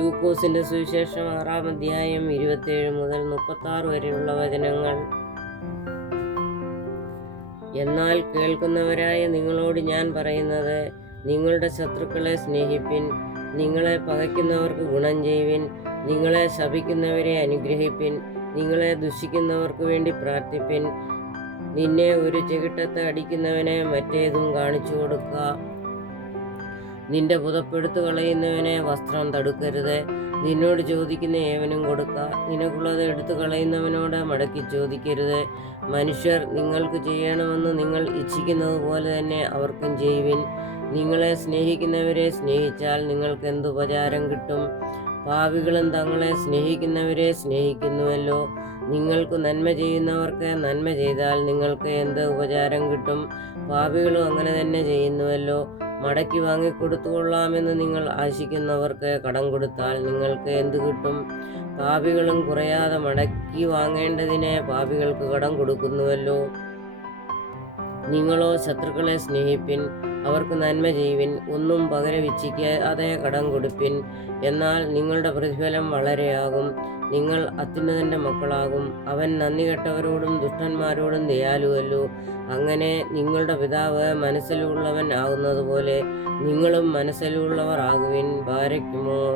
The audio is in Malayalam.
ലൂക്കോസിന്റെ സുവിശേഷം 6-ാം അധ്യായം 27 മുതൽ 36 വരെയുള്ള വചനങ്ങൾ. എന്നാൽ കേൾക്കുന്നവരായ നിങ്ങളോട് ഞാൻ പറയുന്നത്, നിങ്ങളുടെ ശത്രുക്കളെ സ്നേഹിപ്പിൻ, നിങ്ങളെ പകയ്ക്കുന്നവർക്ക് ഗുണം ചെയ്യുവിൻ, നിങ്ങളെ ശപിക്കുന്നവരെ അനുഗ്രഹിപ്പിൻ, നിങ്ങളെ ദുഷിക്കുന്നവർക്ക് വേണ്ടി പ്രാർത്ഥിപ്പിൻ. നിന്നെ ഒരു ചെകിട്ടത്ത് അടിക്കുന്നവനെ മറ്റേതും കാണിച്ചു കൊടുക്ക. നിന്റെ പുതപ്പെടുത്തു കളയുന്നവനെ വസ്ത്രം തടുക്കരുത്. നിന്നോട് ചോദിക്കുന്ന ഏവനും കൊടുക്ക. നിനക്കുള്ളത് എടുത്തു കളയുന്നവനോട് മടക്കി ചോദിക്കരുത്. മനുഷ്യർ നിങ്ങൾക്ക് ചെയ്യണമെന്ന് നിങ്ങൾ ഇച്ഛിക്കുന്നത് പോലെ തന്നെ അവർക്കും ചെയ്യുവിൻ. നിങ്ങളെ സ്നേഹിക്കുന്നവരെ സ്നേഹിച്ചാൽ നിങ്ങൾക്ക് എന്ത് ഉപചാരം കിട്ടും? പാപികളും തങ്ങളെ സ്നേഹിക്കുന്നവരെ സ്നേഹിക്കുന്നുവല്ലോ. നിങ്ങൾക്ക് നന്മ ചെയ്യുന്നവർക്ക് നന്മ ചെയ്താൽ നിങ്ങൾക്ക് എന്ത് ഉപചാരം കിട്ടും? പാപികളും അങ്ങനെ തന്നെ ചെയ്യുന്നുവല്ലോ. മടക്കി വാങ്ങിക്കൊടുത്തുകൊള്ളാമെന്ന് നിങ്ങൾ ആശിക്കുന്നവർക്ക് കടം കൊടുത്താൽ നിങ്ങൾക്ക് എന്ത് കിട്ടും? പാപികളും കുറയാതെ മടക്കി വാങ്ങേണ്ടതിന് പാപികൾക്ക് കടം കൊടുക്കുന്നുവല്ലോ. നിങ്ങളോ ശത്രുക്കളെ സ്നേഹിപ്പിൻ, അവർക്ക് നന്മ ചെയ്യുവിൻ, ഒന്നും പകരവിച്ഛിക്കാതെ കടം കൊടുപ്പിൻ. എന്നാൽ നിങ്ങളുടെ പ്രതിഫലം വളരെയാകും. നിങ്ങൾ അത്യുന്നതന്റെ മക്കളാകും. അവൻ നന്ദി കെട്ടവരോടും ദുഷ്ടന്മാരോടും ദയാലുവല്ലോ. അങ്ങനെ നിങ്ങളുടെ പിതാവ് മനസ്സിലുള്ളവൻ ആകുന്നതുപോലെ നിങ്ങളും മനസ്സിലുള്ളവർ ആകുവിൻ. ബാരക്കുമോർ.